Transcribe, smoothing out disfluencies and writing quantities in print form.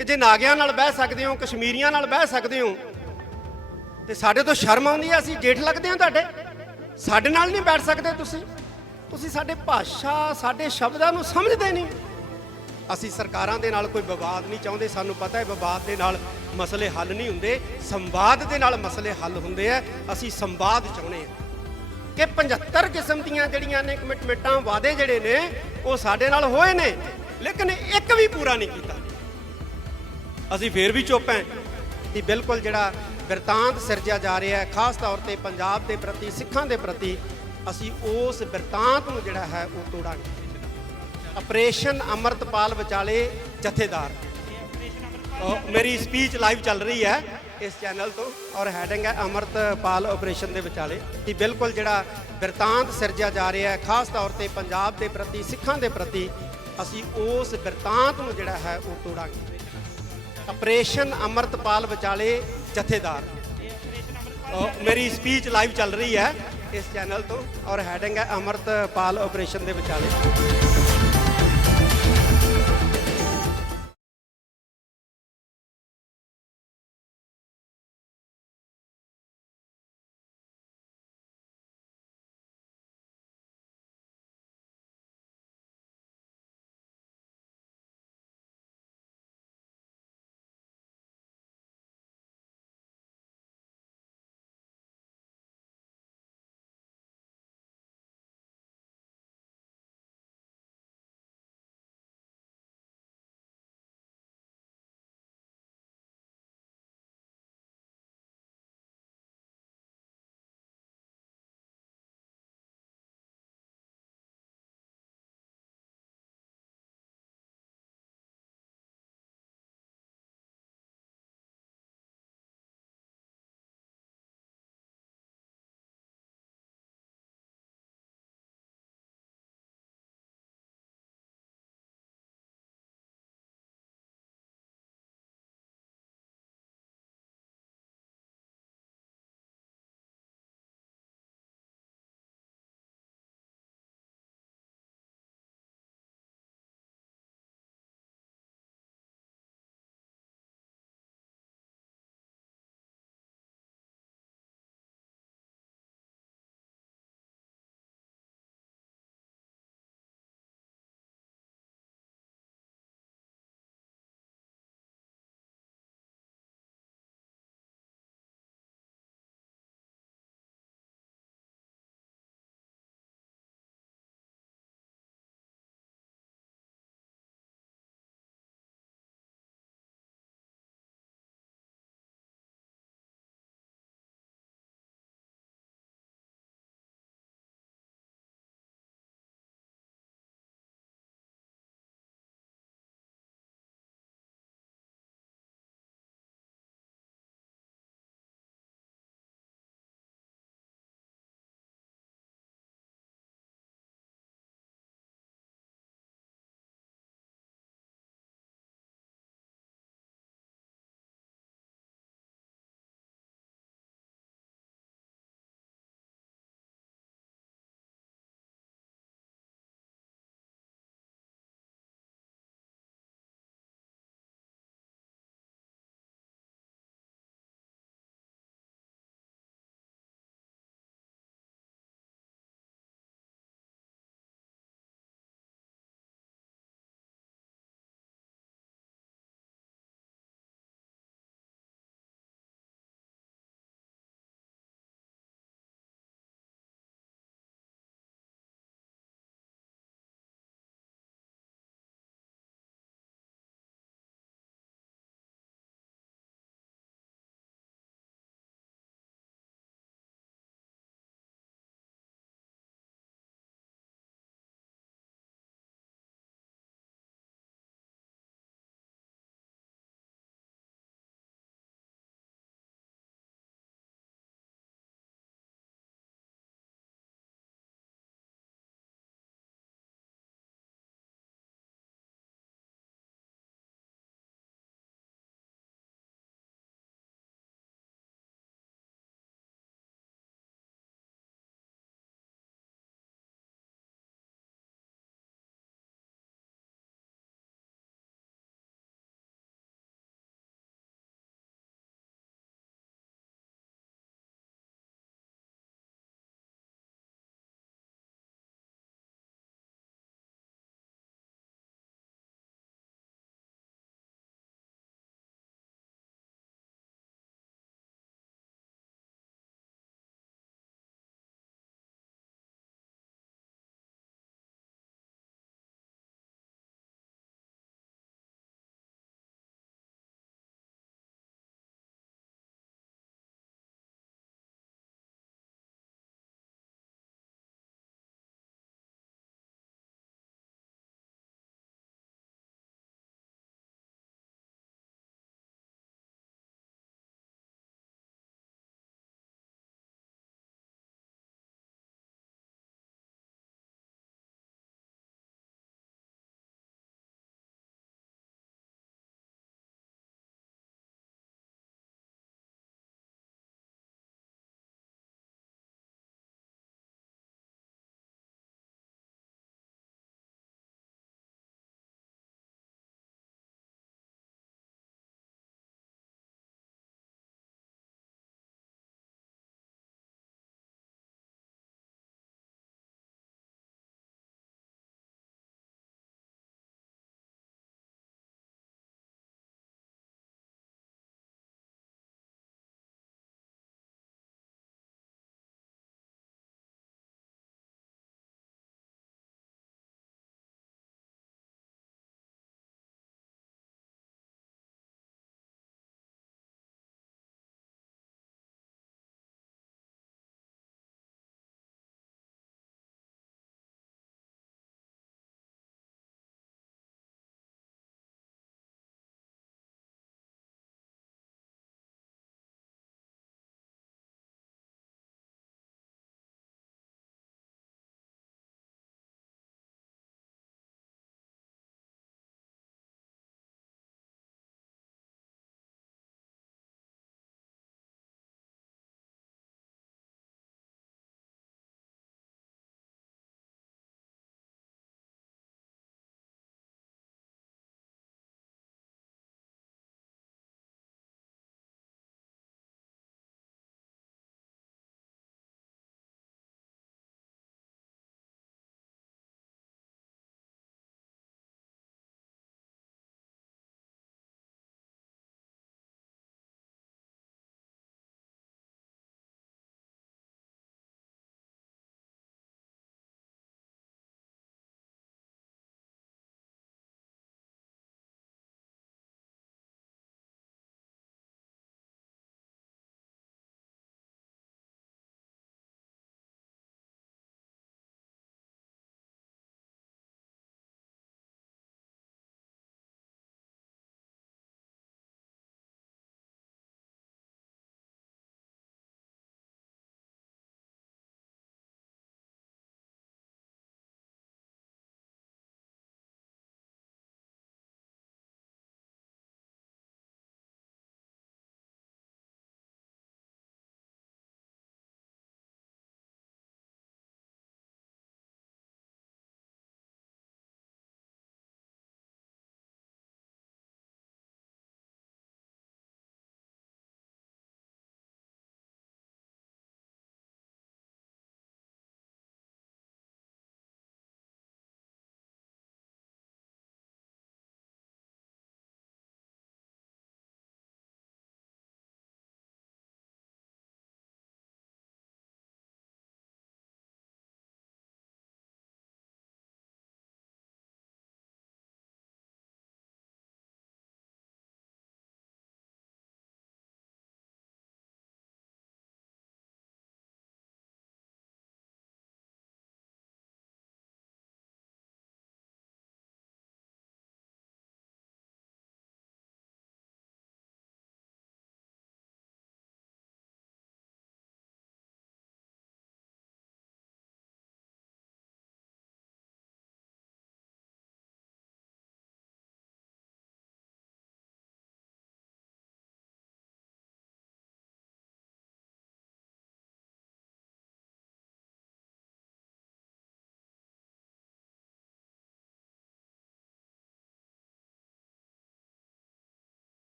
ਕਿ ਜੇ ਨਾਗਿਆਂ ਨਾਲ ਬਹਿ ਸਕਦੇ ਹੋ, ਕਸ਼ਮੀਰੀਆਂ ਨਾਲ ਬਹਿ ਸਕਦੇ ਹੋ, ਤੇ ਸਾਡੇ ਤੋਂ ਸ਼ਰਮ ਆਉਂਦੀ ਹੈ, ਅਸੀਂ ਜੇਠ ਲੱਗਦੇ ਹਾਂ ਤੁਹਾਡੇ, ਸਾਡੇ ਨਾਲ ਨਹੀਂ ਬੈਠ ਸਕਦੇ ਤੁਸੀਂ ਸਾਡੇ ਭਾਸ਼ਾ, ਸਾਡੇ ਸ਼ਬਦਾਂ ਨੂੰ ਸਮਝਦੇ ਨਹੀਂ। ਅਸੀਂ ਸਰਕਾਰਾਂ ਦੇ ਨਾਲ ਕੋਈ ਵਿਵਾਦ ਨਹੀਂ ਚਾਹੁੰਦੇ, ਸਾਨੂੰ ਪਤਾ ਹੈ ਵਿਵਾਦ ਦੇ ਨਾਲ ਮਸਲੇ ਹੱਲ ਨਹੀਂ ਹੁੰਦੇ, ਸੰਵਾਦ ਦੇ ਨਾਲ ਮਸਲੇ ਹੱਲ ਹੁੰਦੇ ਆ। ਅਸੀਂ ਸੰਵਾਦ ਚਾਹੁੰਦੇ ਹਾਂ ਕਿ 75 ਕਿਸਮ ਦੀਆਂ ਜਿਹੜੀਆਂ ਨੇ ਕਮਿਟਮੈਂਟਾਂ, ਵਾਅਦੇ ਜਿਹੜੇ ਨੇ ਉਹ ਸਾਡੇ ਨਾਲ ਹੋਏ ਨੇ, ਲੇਕਿਨ ਇੱਕ ਵੀ ਪੂਰਾ ਨਹੀਂ ਕੀਤਾ। ਅਸੀਂ ਫੇਰ ਵੀ ਚੁੱਪ ਹਾਂ ਕਿ ਬਿਲਕੁਲ ਜਿਹੜਾ ਬਿਰਤਾਂਤ ਸਿਰਜਿਆ ਜਾ ਰਿਹਾ ਹੈ, ਖਾਸ ਤੌਰ ਤੇ ਪੰਜਾਬ ਦੇ ਪ੍ਰਤੀ, ਸਿੱਖਾਂ ਦੇ ਪ੍ਰਤੀ, ਅਸੀਂ ਉਸ ਬਿਰਤਾਂਤ ਨੂੰ ਜਿਹੜਾ ਹੈ ਉਹ ਤੋੜਾਂਗੇ। ਆਪਰੇਸ਼ਨ ਅੰਮ੍ਰਿਤਪਾਲ ਵਿਚਾਲੇ ਜਥੇਦਾਰ, ਮੇਰੀ ਸਪੀਚ ਲਾਈਵ ਚੱਲ ਰਹੀ ਹੈ ਇਸ ਚੈਨਲ ਤੋਂ, ਔਰ ਹੈਡਿੰਗ ਹੈ ਅੰਮ੍ਰਿਤਪਾਲ ਆਪਰੇਸ਼ਨ ਦੇ ਵਿਚਾਲੇ, ਕਿ ਬਿਲਕੁਲ ਜਿਹੜਾ ਬਿਰਤਾਂਤ ਸਿਰਜਿਆ ਜਾ ਰਿਹਾ ਹੈ, ਖਾਸ ਤੌਰ ਤੇ ਪੰਜਾਬ ਦੇ ਪ੍ਰਤੀ, ਸਿੱਖਾਂ ਦੇ ਪ੍ਰਤੀ, ਅਸੀਂ ਉਸ ਬਿਰਤਾਂਤ ਨੂੰ ਜਿਹੜਾ ਹੈ ਉਹ ਤੋੜਾਂਗੇ। ਆਪਰੇਸ਼ਨ ਅੰਮ੍ਰਿਤਪਾਲ ਵਿਚਾਲੇ ਜਥੇਦਾਰ, ਮੇਰੀ ਸਪੀਚ ਲਾਈਵ ਚੱਲ ਰਹੀ ਹੈ ਇਸ ਚੈਨਲ ਤੋਂ, ਔਰ ਹੈਡਿੰਗ ਹੈ ਅੰਮ੍ਰਿਤਪਾਲ ਆਪਰੇਸ਼ਨ ਦੇ ਵਿਚਾਲੇ।